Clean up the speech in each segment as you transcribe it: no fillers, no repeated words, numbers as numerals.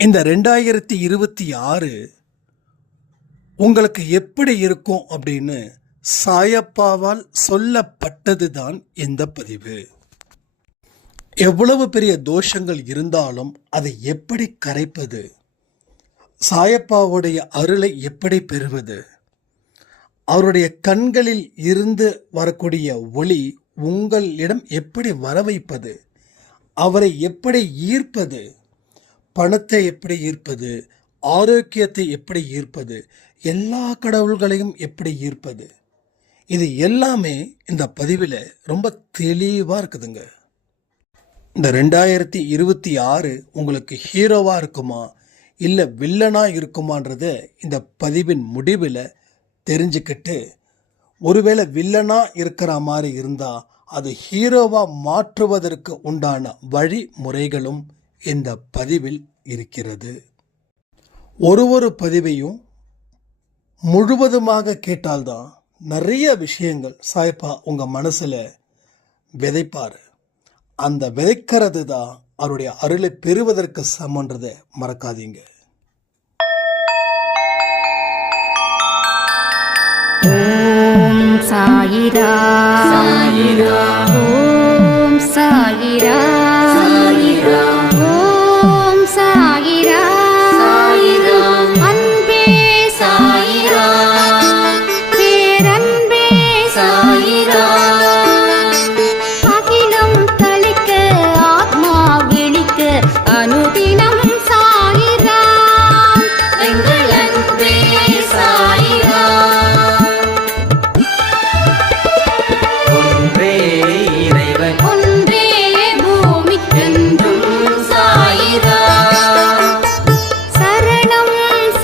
இந்த 2026 உங்களுக்கு எப்படி இருக்கும் அப்படின்னு சாயப்பாவால் சொல்லப்பட்டது தான் இந்த பதிவு. எவ்வளவு பெரிய தோஷங்கள் இருந்தாலும் அதை எப்படி கரைப்பது, சாயப்பாவுடைய அருளை எப்படி பெறுவது, அவருடைய கண்களில் இருந்து வரக்கூடிய ஒளி உங்களிடம் எப்படி வர வைப்பது, அவரை எப்படி ஈர்ப்பது, பணத்தை எப்படி ஈர்ப்பது, ஆரோக்கியத்தை எப்படி ஈர்ப்பது, எல்லா கடவுள்களையும் எப்படி ஈர்ப்பது, இது எல்லாமே இந்த பதிவில் ரொம்ப தெளிவாக இருக்குதுங்க. இந்த 2026 உங்களுக்கு ஹீரோவாக இருக்குமா இல்லை வில்லனாக இருக்குமான்றத இந்த பதிவின் முடிவில் தெரிஞ்சுக்கிட்டு, ஒருவேளை வில்லனாக இருக்கிற மாதிரி இருந்தால் அது ஹீரோவாக மாற்றுவதற்கு உண்டான வழிமுறைகளும் இந்த பதிவில் இருக்கிறது. ஒரு பதிவையும் முழுவதுமாக கேட்டால்தான் நிறைய விஷயங்கள் சாயப்பா உங்கள் மனசில் விதைப்பார். அந்த விதைக்கிறது தான் அவருடைய அருளை பெறுவதற்கு சமன்றதை மறக்காதீங்க. ஓம் சாயிரா சாயிரா, ஓம் சாயிரா சாயிரா, ஓம் சாயிரா சாயிரா, அன்பே சாயிரா, பேரன்பே சாயிரா, அகிலம் தளிக்க ஆத்மா விழிக்க அனுதினம் சாயிரா, எங்கள் அன்பே சாயிரா. ஒன்றே பூமிக்கென்றும் சாயிரா, சரணம்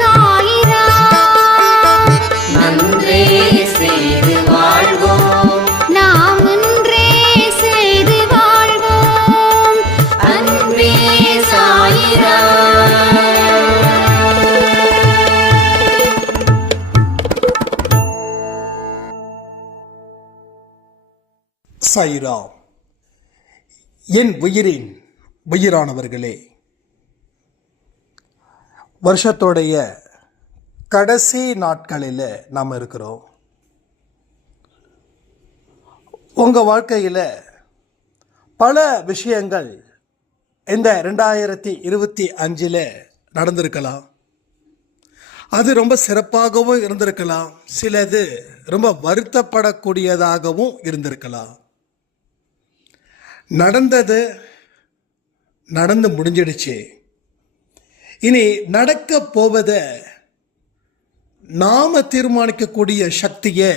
சாயிரா, நன்றே செய்து வாழ்வோம், நாம் ஒன்றே செய்து வாழ்வோம், அன்பே சாயிரா. சாயிராம். என் உயிரின் உயிரானவர்களே, வருஷத்தோடைய கடைசி நாட்களில் நாம் இருக்கிறோம். உங்கள் வாழ்க்கையில் பல விஷயங்கள் இந்த 2025 நடந்திருக்கலாம். அது ரொம்ப சிறப்பாகவும் இருந்திருக்கலாம், சிலது ரொம்ப வருத்தப்படக்கூடியதாகவும் இருந்திருக்கலாம். நடந்து முடிஞ்சிடுச்சு. இனி நடக்க போவதை நாம தீர்மானிக்கக்கூடிய சக்தியை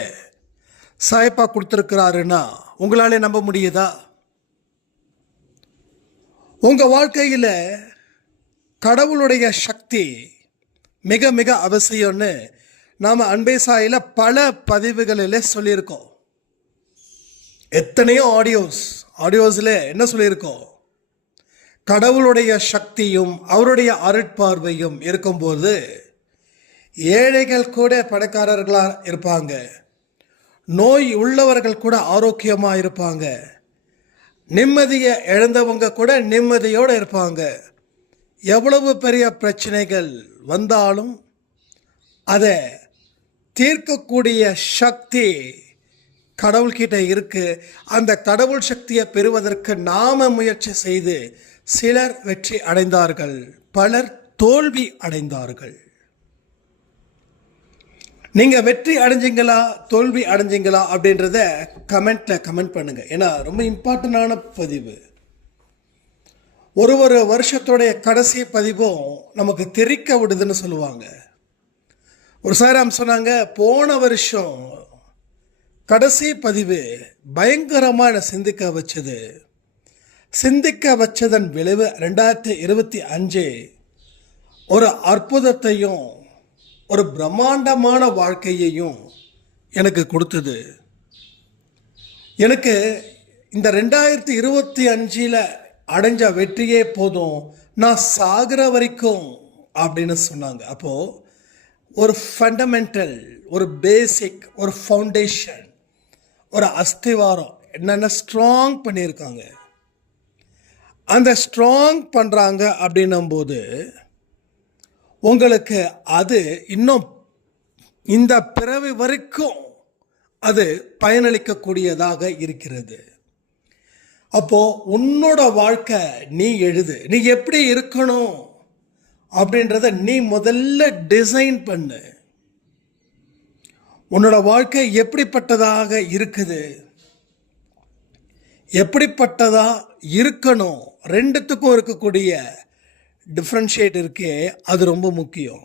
சாயப்பா கொடுத்துருக்கிறாருன்னா உங்களாலே நம்ப முடியுதா? உங்க வாழ்க்கையில் கடவுளுடைய சக்தி மிக மிக அவசியம்னு நாம் அன்பே சாயில பல பதிவுகளில் சொல்லியிருக்கோம். எத்தனையோ ஆடியோஸில் என்ன சொல்லியிருக்கோம்? கடவுளுடைய சக்தியும் அவருடைய அருட்பார்வையும் இருக்கும்போது ஏழைகள் கூட பணக்காரர்களாக இருப்பாங்க, நோய் உள்ளவர்கள் கூட ஆரோக்கியமாக இருப்பாங்க, நிம்மதியை இழந்தவங்க கூட நிம்மதியோடு இருப்பாங்க. எவ்வளவு பெரிய பிரச்சனைகள் வந்தாலும் அதை தீர்க்கக்கூடிய சக்தி கடவுள்கிட்ட இருக்கு. அந்த கடவுள் சக்தியை பெறுவதற்கு நாம முயற்சி செய்து சிலர் வெற்றி அடைந்தார்கள், பலர் தோல்வி அடைந்தார்கள். நீங்க வெற்றி அடைஞ்சிங்களா தோல்வி அடைஞ்சிங்களா அப்படின்றத கமெண்ட் பண்ணுங்க. ஏன்னா ரொம்ப இம்பார்ட்டண்டான பதிவு. ஒரு வருஷத்தோடைய கடைசி பதிவும் நமக்கு தெரிக்க விடுதுன்னு சொல்லுவாங்க. ஒரு சாராம் சொன்னாங்க, போன வருஷம் கடைசி பதிவு பயங்கரமான சிந்திக்க வச்சதன் விளைவு 2025 ஒரு அற்புதத்தையும் ஒரு பிரம்மாண்டமான வாழ்க்கையையும் எனக்கு கொடுத்தது. எனக்கு இந்த 2025 அடைஞ்ச வெற்றியே போதும், நான் சாகிற வரைக்கும் அப்படின்னு சொன்னாங்க. அப்போது ஒரு ஃபண்டமெண்டல், ஒரு பேசிக், ஒரு ஃபவுண்டேஷன், ஒரு அஸ்திவாரம் என்னென்ன ஸ்ட்ராங் பண்ணியிருக்காங்க. அந்த ஸ்ட்ராங் பண்ணுறாங்க அப்படின்னும் போது உங்களுக்கு அது இன்னும் இந்த பிறவி வரைக்கும் அது பயனளிக்கக்கூடியதாக இருக்கிறது. அப்போ உன்னோட வாழ்க்கை நீ எழுது. நீ எப்படி இருக்கணும் அப்படின்றத நீ முதல்ல டிசைன் பண்ணு. உன்னோட வாழ்க்கை எப்படிப்பட்டதாக இருக்குது, எப்படிப்பட்டதா இருக்கணும், ரெண்டுத்துக்கும் இருக்கக்கூடிய டிஃப்ரென்ஷியேட் இருக்கே, அது ரொம்ப முக்கியம்.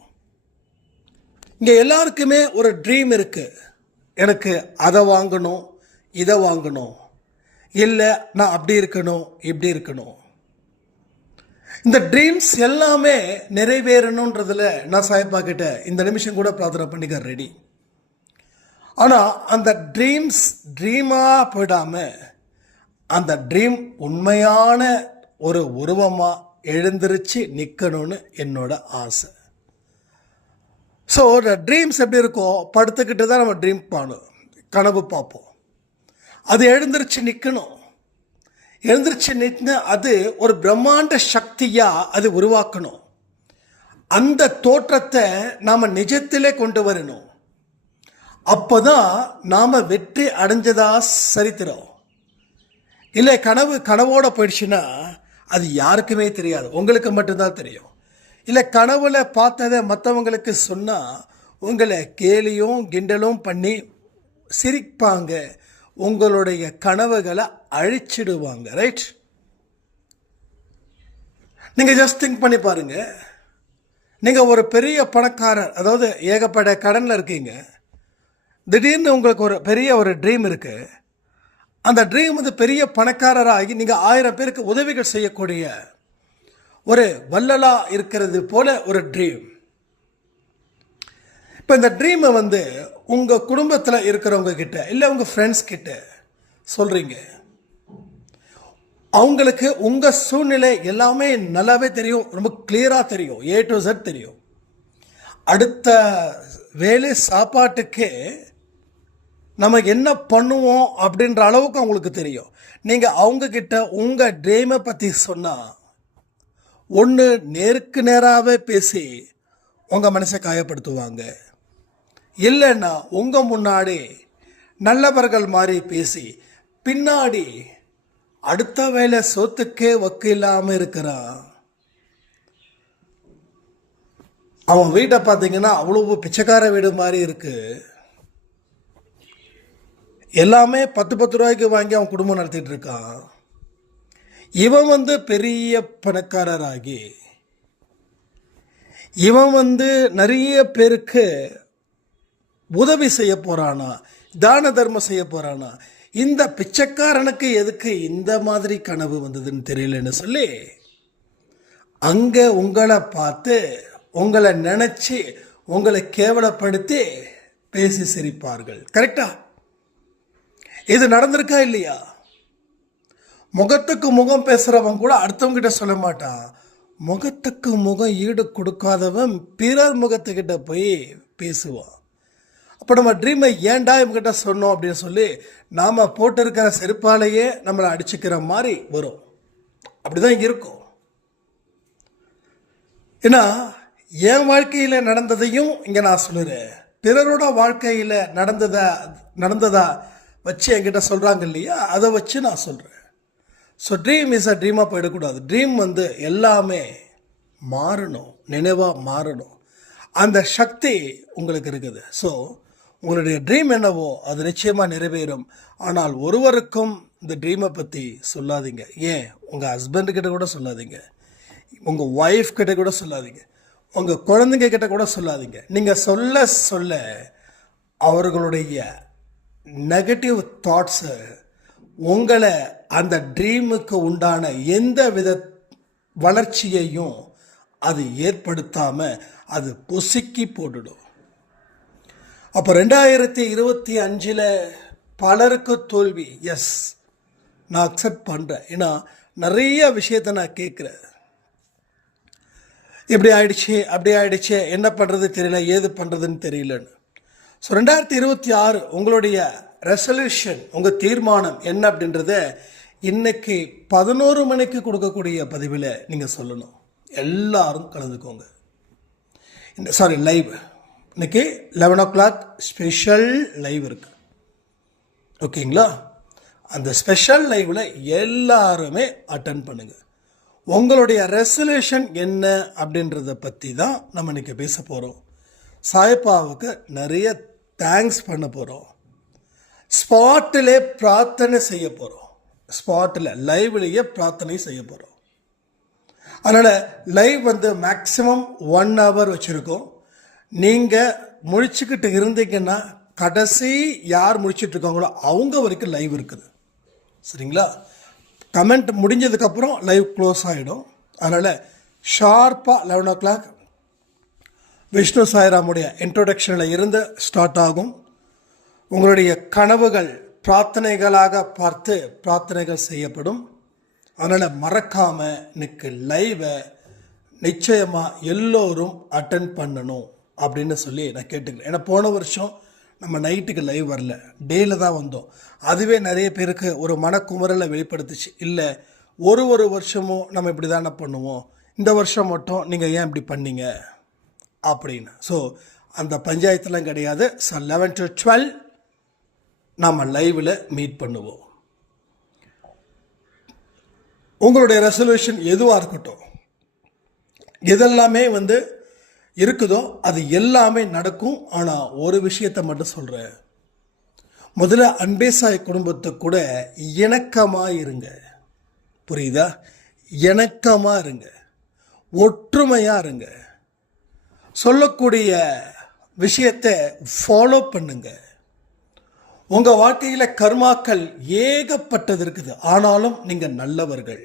இங்கே எல்லாருக்குமே ஒரு ட்ரீம் இருக்கு. எனக்கு அதை வாங்கணும், இதை வாங்கணும், இல்லை நான் அப்படி இருக்கணும், இப்படி இருக்கணும். இந்த ட்ரீம்ஸ் எல்லாமே நிறைவேறணுன்றதுல நான் சாயப்பா கிட்ட இந்த நிமிஷம் கூட பிரார்த்தனை பண்ணிக்க ரெடி. ஆனால் அந்த ட்ரீம்ஸ் ட்ரீமாக போயிடாம அந்த ட்ரீம் உண்மையான ஒரு உருவமாக எழுந்திருச்சு நிற்கணும்னு என்னோட ஆசை. ஸோ ட்ரீம்ஸ் எப்படி இருக்கோ, படுத்துக்கிட்டு தான் நம்ம ட்ரீம் பண்ணணும், கனவு பார்ப்போம். அது எழுந்திருச்சு நிற்கணும். எழுந்திருச்சு நின்று அது ஒரு பிரம்மாண்ட சக்தியாக அது உருவாக்கணும். அந்த தோற்றத்தை நாம் நிஜத்திலே கொண்டு வரணும். அப்போ தான் நாம் வெற்றி அடைஞ்சதா சரித்திரம். இல்லை கனவோட போயிடுச்சுன்னா அது யாருக்குமே தெரியாது, உங்களுக்கு மட்டும்தான் தெரியும். இல்லை கனவுல பார்த்ததை மற்றவங்களுக்கு சொன்னால் உங்களை கேலியும் கிண்டலும் பண்ணி சிரிப்பாங்க, உங்களுடைய கனவுகளை அழிச்சிடுவாங்க. ரைட்? நீங்கள் ஜஸ்ட் திங்க் பண்ணி பாருங்க. நீங்கள் ஒரு பெரிய பணக்காரர், அதாவது ஏகப்பட்ட கடனில் இருக்கீங்க. திடீர்னு உங்களுக்கு ஒரு பெரிய ஒரு ட்ரீம் இருக்கு. அந்த ட்ரீம் வந்து பெரிய பணக்காரராகி நீங்கள் 1000 பேருக்கு உதவிகள் செய்யக்கூடிய ஒரு வள்ளலா இருக்கிறது போல ஒரு ட்ரீம். இப்போ இந்த ட்ரீமை வந்து உங்கள் குடும்பத்தில் இருக்கிறவங்க கிட்ட இல்லை உங்கள் ஃப்ரெண்ட்ஸ் கிட்ட சொல்கிறீங்க. அவங்களுக்கு உங்கள் சூழ்நிலை எல்லாமே நல்லாவே தெரியும், ரொம்ப கிளியராக தெரியும், A to Z தெரியும். அடுத்த வேலை சாப்பாட்டுக்கு நம்ம என்ன பண்ணுவோம் அப்படின்ற அளவுக்கு அவங்களுக்கு தெரியும். நீங்கள் அவங்கக்கிட்ட உங்கள் ட்ரீமை பற்றி சொன்னால் ஒன்று நேருக்கு நேராகவே பேசி உங்கள் மனசை காயப்படுத்துவாங்க, இல்லைன்னா உங்கள் முன்னாடி நல்லவர்கள் மாதிரி பேசி பின்னாடி அடுத்த வேலை சொத்துக்கே வக்கு இல்லாமல் இருக்கிறான். அவன் வீட்டை பார்த்தீங்கன்னா அவ்வளோ பிச்சைக்கார வீடு மாதிரி இருக்கு. எல்லாமே 10 ரூபாய்க்கு வாங்கி அவன் குடும்பம் நடத்திட்டு இருக்கான். இவன் வந்து பெரிய பணக்காரராகி இவன் வந்து நிறைய பேருக்கு உதவி செய்ய போறானா, தான தர்மம் செய்ய போறானா. இந்த பிச்சைக்காரனுக்கு எதுக்கு இந்த மாதிரி கனவு வந்ததுன்னு தெரியலன்னு சொல்லி அங்கே உங்களை பார்த்து உங்களை நினச்சி உங்களை கேவலப்படுத்தி பேசி சிரிப்பார்கள். கரெக்டா? இது நடந்திருக்கா இல்லையா? முகத்துக்கு முகம் பேசுகிறவன் கூட அடுத்தவங்கிட்ட சொல்ல மாட்டான். முகத்துக்கு முகம் ஈடு கொடுக்காதவன் பிறர் முகத்துக்கிட்ட போய் பேசுவான். அப்போ நம்ம ட்ரீமை ஏன்டா இவங்ககிட்ட சொன்னோம் அப்படின்னு சொல்லி நாம் போட்டிருக்கிற செருப்பாலேயே நம்மளை அடிச்சுக்கிற மாதிரி வரும். அப்படி தான் இருக்கும். ஏன்னா என் வாழ்க்கையில் நடந்ததையும் இங்கே நான் சொல்லுறேன், பிறரோட வாழ்க்கையில் நடந்ததா வச்சு என்கிட்ட சொல்கிறாங்க இல்லையா, அதை வச்சு நான் சொல்கிறேன். ஸோ ட்ரீம் இஸ் அ ட்ரீமாக போயிடக்கூடாது. ட்ரீம் வந்து எல்லாமே மாறணும், நினைவாக மாறணும். அந்த சக்தி உங்களுக்கு இருக்குது. ஸோ உங்களுடைய ட்ரீம் என்னவோ அது நிச்சயமாக நிறைவேறும். ஆனால் ஒருவருக்கும் இந்த ட்ரீமை பற்றி சொல்லாதீங்க. ஏன் உங்கள் ஹஸ்பண்டுக்கிட்ட கூட சொல்லாதீங்க, உங்கள் ஒய்ஃப் கிட்ட கூட சொல்லாதீங்க, உங்கள் குழந்தைங்க கிட்ட கூட சொல்லாதீங்க. நீங்கள் சொல்ல சொல்ல அவர்களுடைய நெகட்டிவ் தாட்ஸு உங்களை அந்த ட்ரீமுக்கு உண்டான எந்த வித வளர்ச்சியையும் அது ஏற்படுத்தாமல் அது பொசுக்கி போட்டுடும். அப்போ 2025 பலருக்கு தோல்வி. எஸ், நான் அக்செப்ட் பண்ணுறேன். ஏன்னா நிறைய விஷயத்தை நான் கேட்குறேன். இப்படி ஆயிடுச்சு, அப்படி ஆயிடுச்சு, என்ன பண்ணுறது தெரியல, ஏது பண்ணுறதுன்னு தெரியலன்னு. ஸோ 2026 உங்களுடைய ரெசல்யூஷன், உங்கள் தீர்மானம் என்ன அப்படின்றத இன்னைக்கு 11 மணிக்கு கொடுக்கக்கூடிய பதிவில் நீங்கள் சொல்லணும். எல்லாரும் கலந்துக்கோங்க. லைவ். இன்னைக்கு 11 o'clock ஸ்பெஷல் லைவ் இருக்கு. ஓகேங்களா? அந்த ஸ்பெஷல் லைவில் எல்லாருமே அட்டன் பண்ணுங்க. உங்களுடைய ரெசல்யூஷன் என்ன அப்படின்றத பற்றி தான் நம்ம இன்னைக்கு பேச போகிறோம். சாயப்பாவுக்கு நிறைய தேங்க்ஸ் பண்ண போகிறோம். ஸ்பாட்டிலே பிரார்த்தனை செய்ய போகிறோம். ஸ்பாட்டில் லைவ்லேயே பிரார்த்தனை செய்ய போகிறோம். அதனால் லைவ் மேக்ஸிமம் 1 hour வச்சுருக்கோம். நீங்கள் முழிச்சுக்கிட்டு இருந்தீங்கன்னா கடைசி யார் முடிச்சுட்டு இருக்காங்களோ அவங்க வரைக்கும் லைவ் இருக்குது. சரிங்களா? கமெண்ட் முடிஞ்சதுக்கப்புறம் லைவ் க்ளோஸ் ஆகிடும். அதனால் ஷார்ப்பாக 11 o'clock விஷ்ணு சாய்ராமுடைய இன்ட்ரோடக்ஷனில் இருந்து ஸ்டார்ட் ஆகும். உங்களுடைய கனவுகள் பிரார்த்தனைகளாக பார்த்து பிரார்த்தனைகள் செய்யப்படும். அதனால் மறக்காமல் இன்னைக்கு லைவை நிச்சயமாக எல்லோரும் அட்டன் பண்ணணும் அப்படின்னு சொல்லி நான் கேட்டுக்கிறேன். ஏன்னா போன வருஷம் நம்ம நைட்டுக்கு லைவ் வரல, டேயில் தான் வந்தோம். அதுவே நிறைய பேருக்கு ஒரு மனக்குமரலை வெளிப்படுத்துச்சு. இல்லை ஒரு வருஷமும் நம்ம இப்படி தானே பண்ணுவோம், இந்த வருஷம் மட்டும் நீங்கள் ஏன் இப்படி பண்ணீங்க அப்படின்னு. ஸோ அந்த பஞ்சாயத்துலாம் கிடையாது. ஸோ 11 to 12 நாம் லைவில் மீட் பண்ணுவோம். உங்களுடைய ரெசல்யூஷன் எதுவாக இருக்கட்டும், எதெல்லாமே இருக்குதோ அது எல்லாமே நடக்கும். ஆனால் ஒரு விஷயத்தை மட்டும் சொல்கிறேன். முதல்ல அன்பே சாய் குடும்பத்துக்கு கூட இணக்கமாக இருங்க. புரியுதா? இணக்கமாக இருங்க, ஒற்றுமையாக இருங்க, சொல்லக்கூடிய விஷயத்தை ஃபாலோ பண்ணுங்க. உங்கள் வாழ்க்கையில் கர்மாக்கள் ஏகப்பட்டது இருக்குது. ஆனாலும் நீங்கள் நல்லவர்கள்,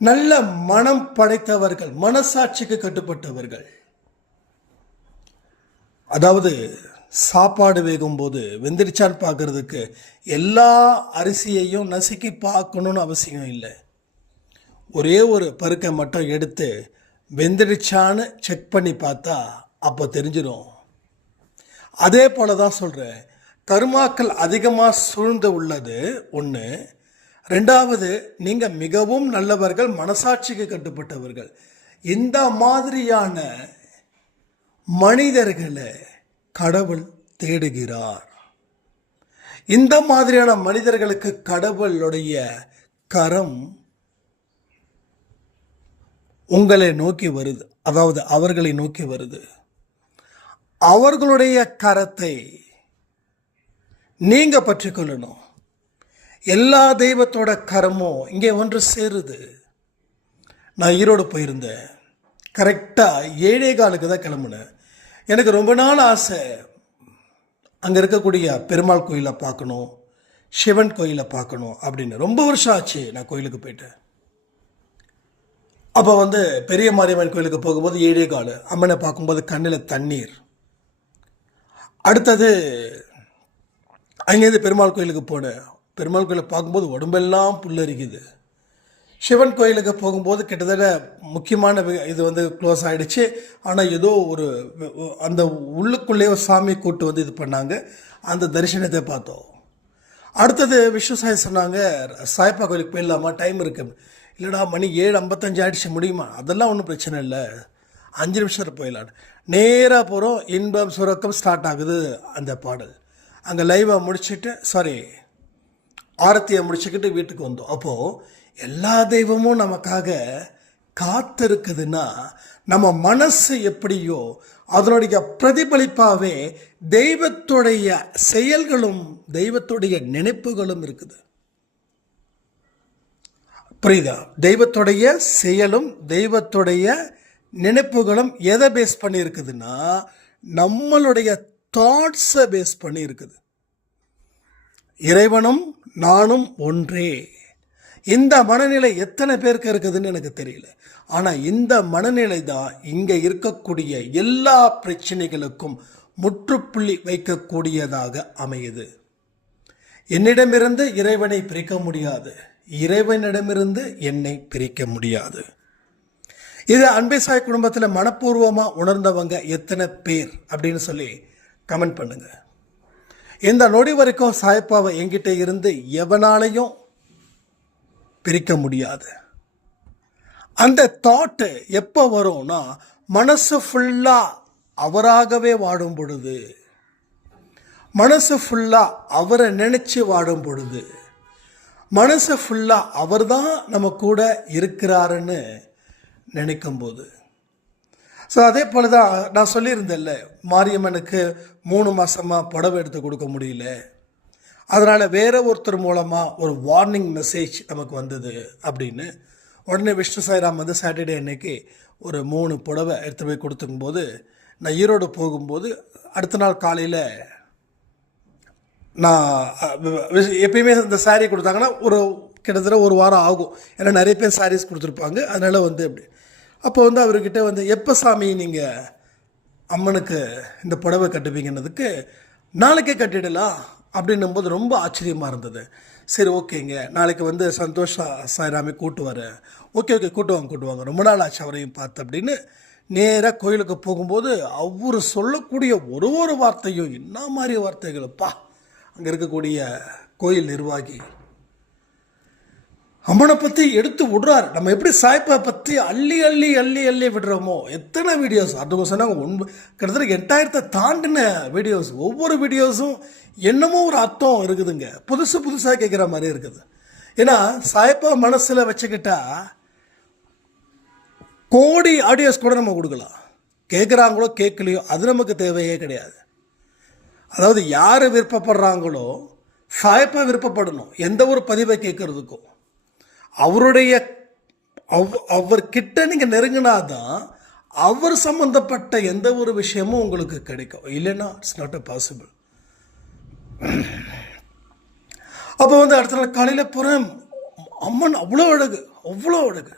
நல்ல மனம் படைத்தவர்கள், மனசாட்சிக்கு கட்டுப்பட்டவர்கள். அதாவது சாப்பாடு வேகும்போது வெந்திரிச்சான்னு பார்க்கறதுக்கு எல்லா அரிசியையும் நசுக்கி பார்க்கணுன்னு அவசியம் இல்லை. ஒரே ஒரு பருக்கை மட்டும் எடுத்து வெந்திரிச்சான்னு செக் பண்ணி பார்த்தா அப்போ தெரிஞ்சிடும். அதே போல தான் சொல்கிறேன். கர்மாக்கள் அதிகமாக சூழ்ந்து உள்ளது ஒன்று. ரெண்டாவது, நீங்கள் மிகவும் நல்லவர்கள், மனசாட்சிக்கு கட்டுப்பட்டவர்கள். இந்த மாதிரியான மனிதர்களை கடவுள் தேடுகிறார். இந்த மாதிரியான மனிதர்களுக்கு கடவுளுடைய கரம் உங்களை நோக்கி வருது, அதாவது அவர்களை நோக்கி வருது. அவர்களுடைய கரத்தை நீங்க பற்றிக்கொள்ளணும். எல்லா தெய்வத்தோட கரமும் இங்கே ஒன்று சேருது. நான் ஈரோடு போயிருந்தேன். கரெக்டாக 7:15 தான் கிளம்புனேன். எனக்கு ரொம்ப நாள் ஆசை அங்கே இருக்கக்கூடிய பெருமாள் கோயிலை பார்க்கணும், சிவன் கோயிலை பார்க்கணும் அப்படின்னு. ரொம்ப வருஷம் ஆச்சு நான் கோயிலுக்கு போயிட்டேன். அப்போ பெரிய மாரியம்மன் கோயிலுக்கு போகும்போது 7:15 அம்மனை பார்க்கும்போது கண்ணில் தண்ணீர். அடுத்தது அங்கேருந்து பெருமாள் கோயிலுக்கு போனேன். பெருமாள் கோயிலை பார்க்கும்போது உடம்பெல்லாம் புல்லரிக்குது. சிவன் கோயிலுக்கு போகும்போது கிட்டத்தட்ட முக்கியமான இது க்ளோஸ் ஆகிடுச்சு. ஆனால் ஏதோ ஒரு அந்த உள்ளுக்குள்ளேயே ஒரு சாமி கூட்டு இது பண்ணாங்க. அந்த தரிசனத்தை பார்த்தோம். அடுத்தது விஷ்ணு சாய் சொன்னாங்க, சாய்ப்பா கோயிலுக்கு போயிடலாமா, டைம் இருக்கு. இல்லைடா, மணி 7:55 ஆகிடுச்சு, முடியுமா? அதெல்லாம் ஒன்றும் பிரச்சனை இல்லை, 5 நிமிஷத்தில் போயிடலாம். நேராக போகிறோம். இன்பம் சுரக்கம் ஸ்டார்ட் ஆகுது அந்த பாடல். அங்கே லைவை முடிச்சுட்டு ஆரத்தியை முடிச்சுக்கிட்டு வீட்டுக்கு வந்தோம். அப்போது எல்லா தெய்வமும் நமக்காக காத்திருக்குதுன்னா நம்ம மனசு எப்படியோ அதனுடைய பிரதிபலிப்பாகவே தெய்வத்துடைய செயல்களும் தெய்வத்துடைய நினைப்புகளும் இருக்குது. புரியுதா? தெய்வத்துடைய செயலும் தெய்வத்துடைய நினைப்புகளும் எதை பேஸ் பண்ணி இருக்குதுன்னா நம்மளுடைய தாட்ஸை பேஸ் பண்ணி இருக்குது. இறைவனும் நானும் ஒன்றே. இந்த மனநிலை எத்தனை பேருக்கு இருக்குதுன்னு எனக்கு தெரியல. ஆனால் இந்த மனநிலை தான் இங்கே இருக்கக்கூடிய எல்லா பிரச்சனைகளுக்கும் முற்றுப்புள்ளி வைக்கக்கூடியதாக அமையுது. என்னிடமிருந்து இறைவனை பிரிக்க முடியாது, இறைவனிடமிருந்து என்னை பிரிக்க முடியாது. இது அன்பே சாய் குடும்பத்தில் மனப்பூர்வமாக உணர்ந்தவங்க எத்தனை பேர் அப்படின்னு சொல்லி கமெண்ட் பண்ணுங்க. இந்த நொடி வரைக்கும் சாய்ப்பாவை என்கிட்ட இருந்து எவனாலையும் பிரிக்க முடியாது. அந்த தாட்டு எப்போ வரும்னா மனசு ஃபுல்லாக அவராகவே வாடும் பொழுது, மனசு ஃபுல்லாக அவரை நினச்சி வாடும் பொழுது, மனசு ஃபுல்லாக அவர் தான் நம்ம கூட இருக்கிறாருன்னு நினைக்கும்போது. ஸோ அதே போல் தான் நான் சொல்லியிருந்தேன்ல, மாரியம்மனுக்கு 3 மாதமாக புடவை எடுத்து கொடுக்க முடியல, அதனால் வேற ஒருத்தர் மூலமாக ஒரு வார்னிங் மெசேஜ் நமக்கு வந்தது அப்படின்னு. உடனே விஷ்ணு சாய்ராம் வந்து சாட்டர்டே அன்னைக்கு ஒரு 3 புடவை எடுத்து போய் கொடுத்துக்கும்போது, நான் ஈரோடு போகும்போது அடுத்த நாள் காலையில் நான் எப்பயுமே இந்த சாரீ கொடுத்தாங்கன்னா ஒரு கிட்டத்தட்ட 1 வாரம் ஆகும், ஏன்னா நிறைய பேர் சாரீஸ் கொடுத்துருப்பாங்க. அதனால் வந்து அப்படி அப்போ வந்து அவர்கிட்ட வந்து எப்போ சாமி நீங்கள் அம்மனுக்கு இந்த புடவை கட்டுவீங்கன்னதுக்கு, நாளைக்கே கட்டிடலாம் அப்படின்னும் போது ரொம்ப ஆச்சரியமாக இருந்தது. சரி ஓகேங்க, நாளைக்கு வந்து சந்தோஷ் சாய்ராமே கூட்டு வரேன். ஓகே கூட்டுவாங்க, ரொம்ப நாள் ஆச்சு அவரையும் பார்த்து அப்படின்னு நேராக கோயிலுக்கு போகும்போது அவர் சொல்லக்கூடிய ஒரு வார்த்தையும் என்ன மாதிரி வார்த்தைகள்ப்பா. அங்கே இருக்கக்கூடிய கோயில் நிர்வாகி அம்மனை பற்றி எடுத்து விடுறாரு. நம்ம எப்படி சாய்ப்பா பற்றி அள்ளி விடுறோமோ, எத்தனை வீடியோஸ் அது சொன்னாங்க, கிட்டத்தட்ட 8000 தாண்டின வீடியோஸ். ஒவ்வொரு வீடியோஸும் என்னமோ ஒரு அர்த்தம் இருக்குதுங்க, புதுசாக கேட்குற மாதிரி இருக்குது. ஏன்னா சாய்ப்பா மனசில் வச்சுக்கிட்டா கோடி ஆடியோஸ் கூட நம்ம கொடுக்கலாம், கேட்குறாங்களோ கேட்கலையோ அது நமக்கு தேவையே கிடையாது. அதாவது யார் விருப்பப்படுறாங்களோ சாய்ப்பா விருப்பப்படணும் எந்த ஒரு பதிவை கேட்கறதுக்கும். அவர்கிட்ட நீங்கள் நெருங்கினாதான் அவர் சம்மந்தப்பட்ட எந்த ஒரு விஷயமும் உங்களுக்கு கிடைக்கும், இல்லைன்னா இட்ஸ் நாட் அ பாசிபிள். அப்போ வந்து அடுத்த நாள் காலையில் போகிறேன், அம்மன் அவ்வளோ அழகு.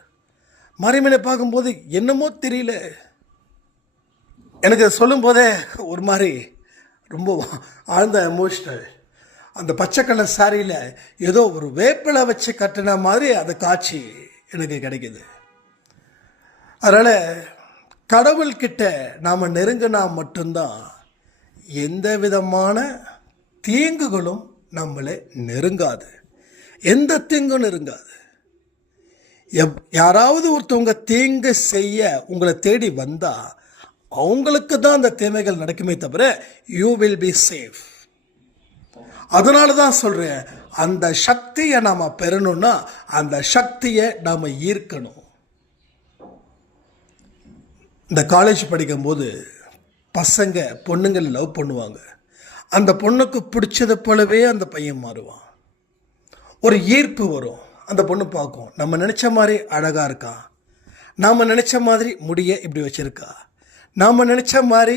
மாரியம்மனை பார்க்கும்போது என்னமோ தெரியல, எனக்கு சொல்லும் போதே ஒரு மாதிரி ரொம்ப ஆழ்ந்த எமோஷ்னல். அந்த பச்சை கலர் சாரியில் ஏதோ ஒரு வேப்பிலை வச்சு கட்டின மாதிரி அந்த காட்சி எனக்கு கிடைக்குது. அதனால் கடவுள்கிட்ட நாம் நெருங்கினா மட்டும்தான் எந்த விதமான தீங்குகளும் நம்மளை நெருங்காது, எந்த தீங்கும் நெருங்காது. யாராவது ஒருத்தவங்க தீங்கு செய்ய உங்களை தேடி வந்தால் அவங்களுக்கு தான் அந்த தீமைகள் நடக்குமே தவிர யூ வில் பி சேஃப். அதனால தான் சொல்கிறேன், அந்த சக்தியை நாம் பெறணும்னா அந்த சக்தியை நாம் ஈர்க்கணும். இந்த காலேஜ் படிக்கும்போது பசங்க பொண்ணுங்களை லவ் பண்ணுவாங்க, அந்த பொண்ணுக்கு பிடிச்சதை போலவே அந்த பையன் மாறுவான். ஒரு ஈர்ப்பு வரும், அந்த பொண்ணு பார்க்கும் நம்ம நினச்ச மாதிரி அழகாக இருக்கா, நாம் நினச்ச மாதிரி முடியை இப்படி வச்சுருக்கா, நாம் நினச்ச மாதிரி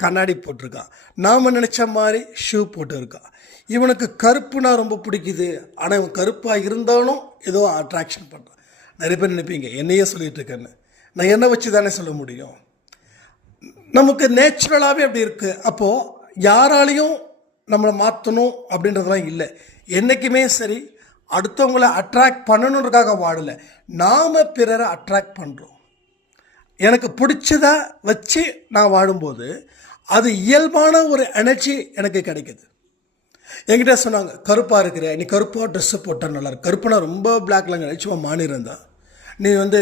கண்ணாடி போட்டிருக்கான், நாம் நினச்ச மாதிரி ஷூ போட்டுருக்கான், இவனுக்கு கருப்புனா ரொம்ப பிடிக்குது, ஆனால் இவன் கருப்பாக இருந்தாலும் ஏதோ அட்ராக்ஷன் பண்ணுறான். நிறைய பேர் நினைப்பீங்க என்னையே சொல்லிட்டு இருக்கேன்னு, நான் என்ன வச்சு தானே சொல்ல முடியும், நமக்கு நேச்சுரலாகவே அப்படி இருக்குது. அப்போது யாராலையும் நம்மளை மாற்றணும் அப்படின்றதுலாம் இல்லை. என்றைக்குமே சரி அடுத்தவங்களை அட்ராக்ட் பண்ணணுன்றதுக்காக வாழலை, நாம் பிறரை அட்ராக்ட் பண்ணுறோம். எனக்கு பிடிச்சதை வச்சு நான் வாழும்போது அது இயல்பான ஒரு எனர்ஜி எனக்கு கிடைக்குது. என்கிட்ட சொன்னாங்க, கருப்பாக இருக்கிற நீ கருப்பாக ட்ரெஸ்ஸு போட்டால் நல்லா இருக்கு, கருப்புனா ரொம்ப பிளாக்லாம் சும்மா மாநிலம் தான், நீ வந்து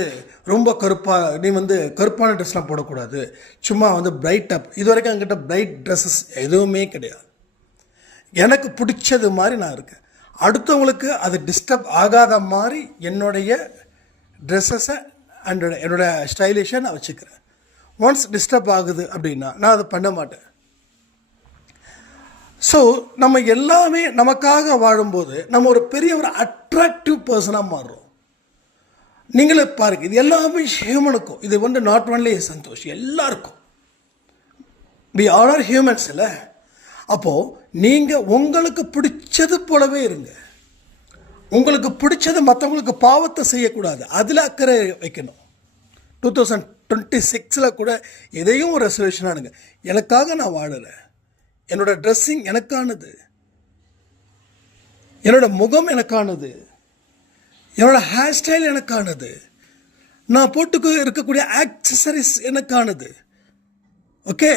ரொம்ப கருப்பாக, நீ வந்து கருப்பான ட்ரெஸ்லாம் போடக்கூடாது, சும்மா வந்து பிரைட்டாக. இது வரைக்கும் என்கிட்ட பிரைட் ட்ரெஸ்ஸஸ் எதுவுமே கிடையாது. எனக்கு பிடிச்சது மாதிரி நான் இருக்கேன், அடுத்தவங்களுக்கு அது டிஸ்டர்ப் ஆகாத மாதிரி என்னுடைய ட்ரெஸ்ஸஸை என்னோட ஸ்டைலிஷை நான் வச்சுக்கிறேன். ஒன்ஸ் டிஸ்டர்ப் ஆகுது அப்படின்னா நான் அதை பண்ண மாட்டேன். ஸோ நம்ம எல்லாமே நமக்காக வாழும்போது நம்ம ஒரு பெரிய ஒரு அட்ராக்டிவ் பர்சனாக மாறுறோம். நீங்களே பாருங்கள், இது எல்லாமே ஹியூமனுக்கும், இது வந்து நாட் ஒன்லி சந்தோஷ், எல்லாருக்கும். வி ஆல் ஆர் ஹியூமன்ஸ் இல்லை. அப்போது நீங்கள் உங்களுக்கு பிடிச்சது போலவே இருங்க. உங்களுக்கு பிடிச்சது மற்றவங்களுக்கு பாவத்தை செய்யக்கூடாது, அதில் அக்கறை வைக்கணும். 2026 கூட எதையும் ஒரு ரெசல்யூஷனானுங்க, எனக்காக நான் வாழலை, என்னோடய ட்ரெஸ்ஸிங் எனக்கானது, என்னோட முகம் எனக்கானது, என்னோட ஹேர் ஸ்டைல் எனக்கானது, நான் போட்டுக்கு இருக்கக்கூடிய ஆக்சசரிஸ் எனக்கானது. ஓகே,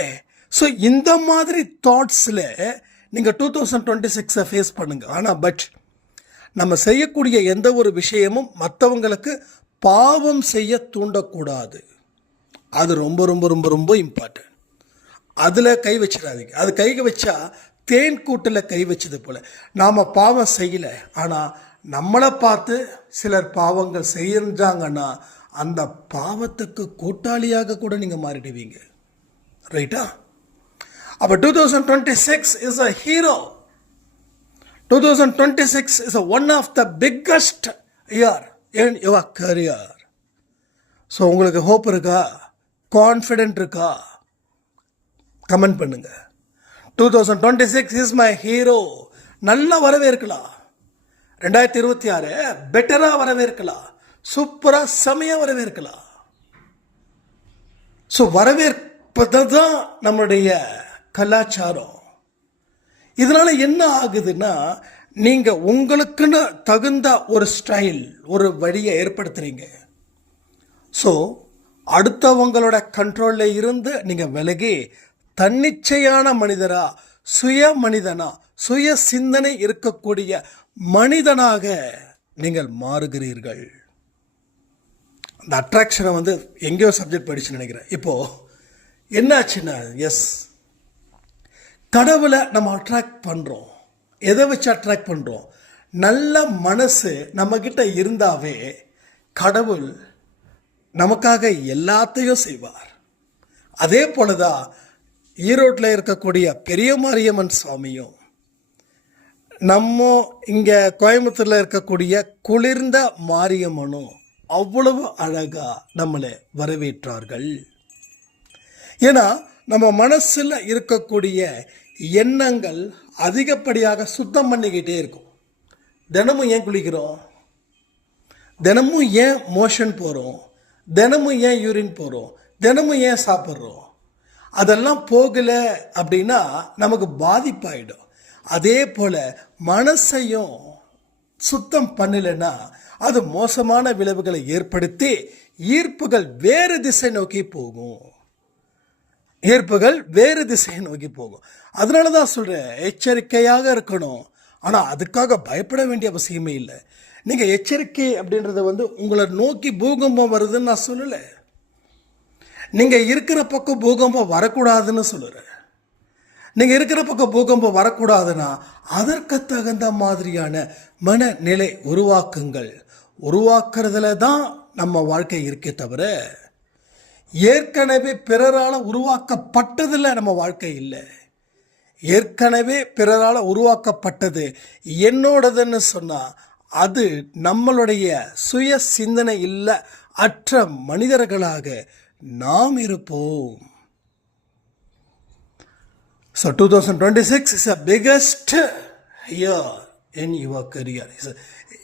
ஸோ இந்த மாதிரி தாட்ஸில் நீங்கள் 2026 ஃபேஸ் பண்ணுங்கள். ஆனால் பட் நம்ம செய்யக்கூடிய எந்த ஒரு விஷயமும் மற்றவங்களுக்கு பாவம் செய்ய தூண்டக்கூடாது. அது ரொம்ப ரொம்ப ரொம்ப ரொம்ப இம்பார்ட்டன்ட். அதில் கை வச்சிடாதீங்க. அது கை வச்சா தேன் கூட்டில் கை வச்சது போல். நாம் பாவம் செய்யலை, ஆனால் நம்மளை பார்த்து சிலர் பாவங்கள் செஞ்சாங்கன்னா அந்த பாவத்துக்கு கூட்டாளியாக கூட நீங்கள் மாறிடுவீங்க. ரைட்டா? அப்போ 2026 is a hero. 2026 is one of the biggest year in your career. So உங்களுக்கு ஹோப் இருக்கா? கான்ஃபிடென்ட் இருக்கா? கமெண்ட் பண்ணுங்க. 2026 இஸ் மை ஹீரோ. நல்லா வரவேற்கலாம். 2026 பெட்டராக வரவேற்கலாம். சூப்பராக செமையாக வரவேற்கலாம். ஸோ வரவேற்பது தான் நம்மளுடைய கலாச்சாரம். இதனால என்ன ஆகுதுன்னா, நீங்கள் உங்களுக்குன்னு தகுந்த ஒரு ஸ்டைல், ஒரு வழியை ஏற்படுத்துறீங்க. ஸோ அடுத்தவங்களோட கண்ட்ரோலில் இருந்து நீங்கள் விலகி தன்னிச்சையான மனிதரா, சுய மனிதனா, சுய சிந்தனை இருக்கக்கூடிய மனிதனாக நீங்கள் மாறுகிறீர்கள். அந்த அட்ராக்ஷனை வந்து எங்கேயோ சப்ஜெக்ட் படிச்சுன்னு நினைக்கிறேன். இப்போது என்னாச்சுன்னா, எஸ், கடவுளை நம்ம அட்ராக்ட் பண்ணுறோம். எதை வச்சு அட்ராக்ட் பண்ணுறோம்? நல்ல மனசு நம்மக்கிட்ட இருந்தாவே கடவுள் நமக்காக எல்லாத்தையும் செய்வார். அதே போல தான் ஈரோட்டில் இருக்கக்கூடிய பெரிய மாரியம்மன் சுவாமியும், நம்ம இங்கே கோயம்புத்தூரில் இருக்கக்கூடிய குளிர்ந்த மாரியம்மனும் அவ்வளவு அழகாக நம்மளை வரவேற்றார்கள். ஏன்னா நம்ம மனசில் இருக்கக்கூடிய எண்ணங்கள் அதிகப்படியாக சுத்தம் பண்ணிக்கிட்டே இருக்கும். தினமும் ஏன் குளிக்கிறோம்? தினமும் ஏன் மோஷன் போகிறோம்? தினமும் ஏன் யூரின் போகிறோம்? தினமும் ஏன் சாப்பிட்றோம்? அதெல்லாம் போகலை அப்படின்னா நமக்கு பாதிப்பாயிடும். அதே போல் மனசையும் சுத்தம் பண்ணலைன்னா அது மோசமான விளைவுகளை ஏற்படுத்தி ஈர்ப்புகள் வேறு திசை நோக்கி போகும். அதனால தான் சொல்கிறேன், எச்சரிக்கையாக இருக்கணும். ஆனால் அதுக்காக பயப்பட வேண்டிய அவசியமே இல்லை. நீங்கள் எச்சரிக்கை அப்படின்றத வந்து உங்களை நோக்கி பூகம்பம் வருதுன்னு நான் சொல்லலை. நீங்கள் இருக்கிற பக்கம் பூகம்பம் வரக்கூடாதுன்னு சொல்லுறேன். நீங்கள் இருக்கிற பக்கம் பூகம்பம் வரக்கூடாதுன்னா அதற்கு தகுந்த மாதிரியான மனநிலை உருவாக்குறதுல தான் நம்ம வாழ்க்கை இருக்கே தவிர ஏற்கனவே பிறரால் உருவாக்கப்பட்டதில் நம்ம வாழ்க்கை இல்லை. ஏற்கனவே பிறரால் உருவாக்கப்பட்டது என்னோடதுன்னு சொன்னால் அது நம்மளுடைய சுய சிந்தனை இல்லை அற்ற மனிதர்களாக நாம் இருப்போம். So 2026 is the biggest year in your career.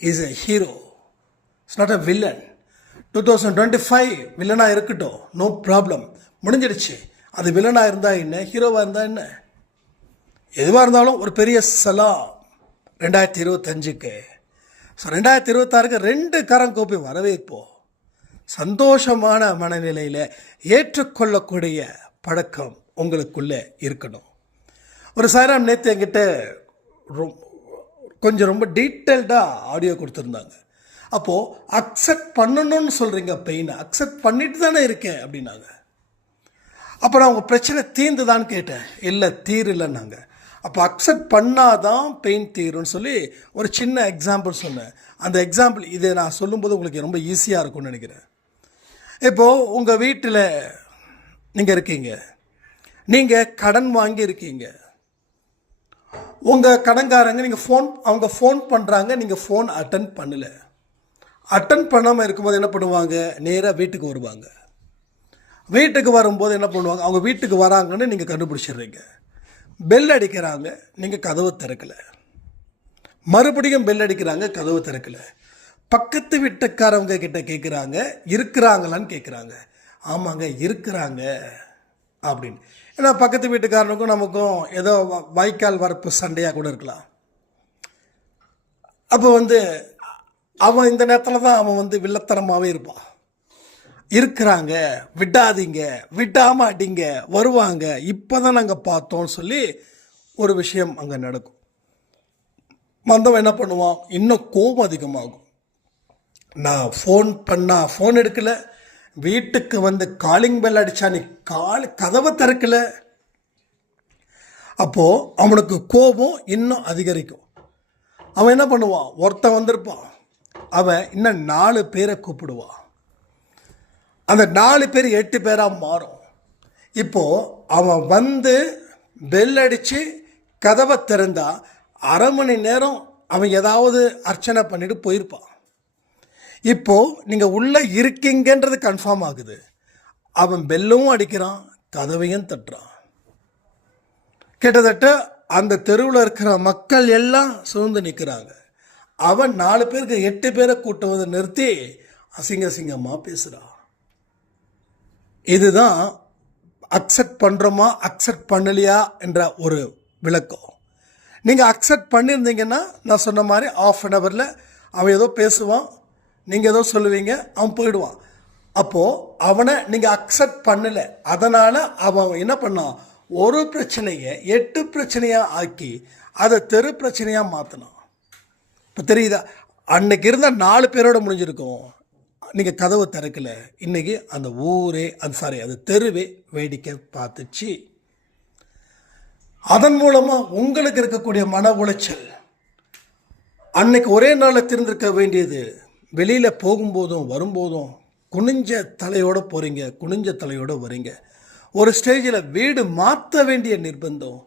Is a hero. It's not a villain. 2025 வில்லனாக இருக்கட்டும், நோ ப்ராப்ளம், முடிஞ்சிடுச்சு. அது வில்லனாக இருந்தால் என்ன, ஹீரோவாக இருந்தால் என்ன, எதுவாக இருந்தாலும் ஒரு பெரிய சலாம் 2025க்கு. ஸோ 2026க்கு 2 கரம் கூப்பி வரவேற்போம். சந்தோஷமான மனநிலையில் ஏற்றுக்கொள்ளக்கூடிய பழக்கம் உங்களுக்குள்ளே இருக்கணும். ஒரு சாராம் நேற்று என்கிட்ட கொஞ்சம் ரொம்ப டீட்டெயில்டாக ஆடியோ கொடுத்துருந்தாங்க. அப்போது அக்செப்ட் பண்ணணும்னு சொல்கிறீங்க, பெயினை அக்செப்ட் பண்ணிட்டு தானே இருக்கேன் அப்படின்னாங்க. அப்போ நான் உங்கள் பிரச்சனை தீர்ந்துதான்னு கேட்டேன். இல்லை, தீரலைன்னாங்க. அப்போ அக்செப்ட் பண்ணாதான் பெயின் தீரும்னு சொல்லி ஒரு சின்ன எக்ஸாம்பிள் சொன்னேன். அந்த எக்ஸாம்பிள் இதை நான் சொல்லும்போது உங்களுக்கு ரொம்ப ஈஸியாக இருக்கும்னு நினைக்கிறேன். இப்போது உங்கள் வீட்டில் நீங்கள் இருக்கீங்க, நீங்கள் கடன் வாங்கியிருக்கீங்க. உங்கள் கடன்காரங்க அவங்க ஃபோன் பண்ணுறாங்க, நீங்கள் ஃபோன் அட்டன் பண்ணலை. அட்டன் பண்ணாமல் இருக்கும்போது என்ன பண்ணுவாங்க? நேராக வீட்டுக்கு வருவாங்க. வீட்டுக்கு வரும்போது என்ன பண்ணுவாங்க? அவங்க வீட்டுக்கு வராங்கன்னு நீங்கள் கண்டுபிடிச்சிடுறீங்க. பெல் அடிக்கிறாங்க, நீங்கள் கதவு திறக்கலை. மறுபடியும் பெல் அடிக்கிறாங்க, கதவு திறக்கலை. பக்கத்து வீட்டுக்காரவங்க கிட்ட கேட்குறாங்க, இருக்கிறாங்களான்னு கேட்குறாங்க. ஆமாங்க, இருக்கிறாங்க அப்படின்னு. ஏன்னா பக்கத்து வீட்டுக்காரனுக்கும் நமக்கும் ஏதோ வாய்க்கால் வரப்பு சண்டையாக கூட இருக்கலாம். அப்போ அவன் இந்த நேரத்தில் தான் அவன் வில்லத்தனமாகவே இருப்பான். இருக்கிறாங்க, விடாதீங்க, விடாமல் அடிங்க, வருவாங்க, இப்போ தான் நாங்கள் பார்த்தோம்னு சொல்லி ஒரு விஷயம் அங்கே நடக்கும். வந்தவன் என்ன பண்ணுவான்? இன்னும் கோபம் அதிகமாகும். நான் ஃபோன் எடுக்கலை, வீட்டுக்கு காலிங் பெல் அடித்தா நீ கதவை திறக்கலை, அப்போது அவனுக்கு கோபம் இன்னும் அதிகரிக்கும். அவன் என்ன பண்ணுவான், ஒருத்தன் வந்திருப்பான், அவன் இன்னும் 4 பேரை கூப்பிடுவான். அந்த 4 பேர் 8 பேராக மாறும். இப்போது அவன் வந்து பெல் அடித்து கதவை திறந்தா 1/2 மணி நேரம் அவன் ஏதாவது அர்ச்சனை பண்ணிட்டு போயிருப்பான். இப்போது நீங்கள் உள்ளே இருக்கீங்கன்றது கன்ஃபார்ம் ஆகுது. அவன் பெல்லும் அடிக்கிறான், கதவையும் தட்டுறான். கிட்டத்தட்ட அந்த தெருவில் இருக்கிற மக்கள் எல்லாம் சூழ்ந்து நிற்கிறாங்க. அவன் 4 பேருக்கு 8 பேரை கூட்டுவதை நிறுத்தி அசிங்கமாக பேசுகிறான். இதுதான் அக்செப்ட் பண்ணுறோமா அக்செப்ட் பண்ணலையா என்ற ஒரு விளக்கம். நீங்கள் அக்செப்ட் பண்ணியிருந்தீங்கன்னா நான் சொன்ன மாதிரி 1/2 ஹவரில் அவன் ஏதோ பேசுவான், நீங்கள் ஏதோ சொல்லுவீங்க, அவன் போயிடுவான். அப்போது அவனை நீங்கள் அக்செப்ட் பண்ணலை, அதனால் அவன் என்ன பண்ணான், ஒரு பிரச்சனையை 8 பிரச்சனையாக ஆக்கி அதை தெரு பிரச்சனையாக மாற்றினான். இப்போ தெரியுதா, அன்னைக்கு இருந்த 4 பேரோட முடிஞ்சிருக்கும். நீங்கள் கதவை திறக்கலை, இன்றைக்கி அந்த ஊரே அது தெருவே வேடிக்கை பார்த்துச்சு. அதன் மூலமாக உங்களுக்கு இருக்கக்கூடிய மன உளைச்சல், அன்னைக்கு ஒரே நாளில் தெரிந்திருக்க வேண்டியது, வெளியில் போகும்போதும் வரும்போதும் குனிஞ்ச தலையோடு போகிறீங்க, குனிஞ்ச தலையோடு வரீங்க. ஒரு ஸ்டேஜில் வீடு மாற்ற வேண்டிய நிர்பந்தம்.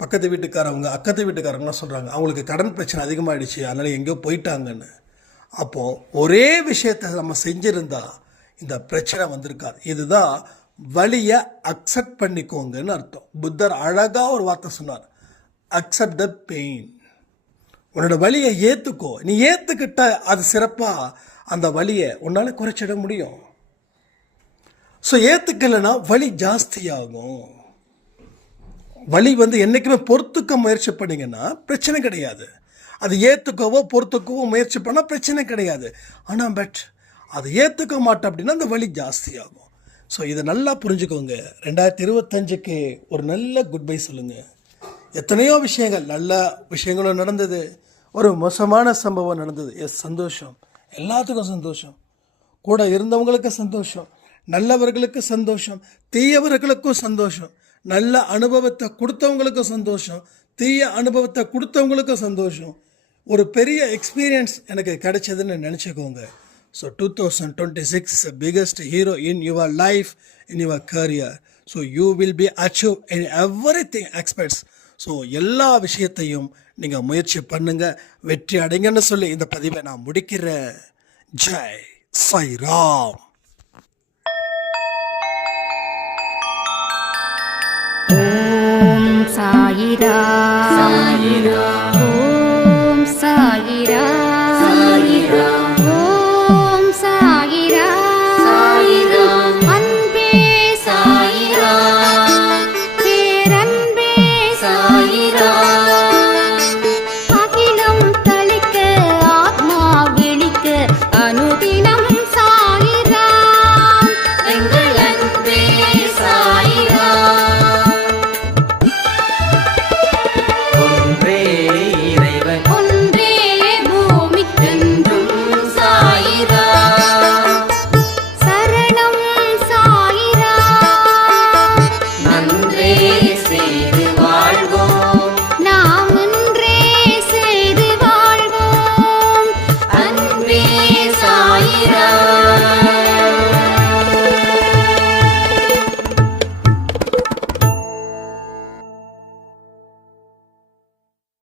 பக்கத்து வீட்டுக்காரவங்க அக்கத்து வீட்டுக்காரங்களாம் சொல்கிறாங்க அவங்களுக்கு கடன் பிரச்சனை அதிகமாகிடுச்சு, அதனால் எங்கேயோ போயிட்டாங்கன்னு. அப்போது ஒரே விஷயத்தை நம்ம செஞ்சுருந்தா இந்த பிரச்சனை வந்திருக்காது. இதுதான் வலியை அக்செப்ட் பண்ணிக்கோங்கன்னு அர்த்தம். புத்தர் அழகாக ஒரு வார்த்தை சொன்னார், அக்செப்ட் த பெயின். உன்னோட வலியை ஏற்றுக்கோ. நீ ஏற்றுக்கிட்ட அது சிறப்பாக அந்த வலியை உன்னால் குறைச்சிட முடியும். ஸோ ஏற்றுக்கலைன்னா வலி ஜாஸ்தியாகும். வலி என்றைக்குமே பொறுத்துக்க முயற்சி பண்ணிங்கன்னா பிரச்சனை கிடையாது. அது ஏற்றுக்கவோ பொறுத்துக்கவோ முயற்சி பண்ணால் பிரச்சனை கிடையாது. ஆனால் அது ஏற்றுக்க மாட்டேன் அப்படின்னா அந்த வலி ஜாஸ்தியாகும். ஸோ இதை நல்லா புரிஞ்சுக்கோங்க. 2025க்கு ஒரு நல்ல குட் பை சொல்லுங்கள். எத்தனையோ விஷயங்கள், நல்ல விஷயங்களும் நடந்தது, ஒரு மோசமான சம்பவம் நடந்தது. சந்தோஷம், எல்லாத்துக்கும் சந்தோஷம். கூட இருந்தவங்களுக்கு சந்தோஷம், நல்லவர்களுக்கு சந்தோஷம், தீயவர்களுக்கும் சந்தோஷம். நல்ல அனுபவத்தை கொடுத்தவங்களுக்கும் சந்தோஷம், தீய அனுபவத்தை கொடுத்தவங்களுக்கும் சந்தோஷம். ஒரு பெரிய எக்ஸ்பீரியன்ஸ் எனக்கு கிடைச்சதுன்னு நினச்சிக்கோங்க. So 2026 is the biggest hero in your life, in your career. So you will be achieve in everything aspects. So எல்லா விஷயத்தையும் நீங்கள் முயற்சி பண்ணுங்கள், வெற்றி அடைங்கன்னு சொல்லி இந்த பதிவை நான் முடிக்கிறேன். ஜெய் சாய்ராம். ஓம் சாயிரா.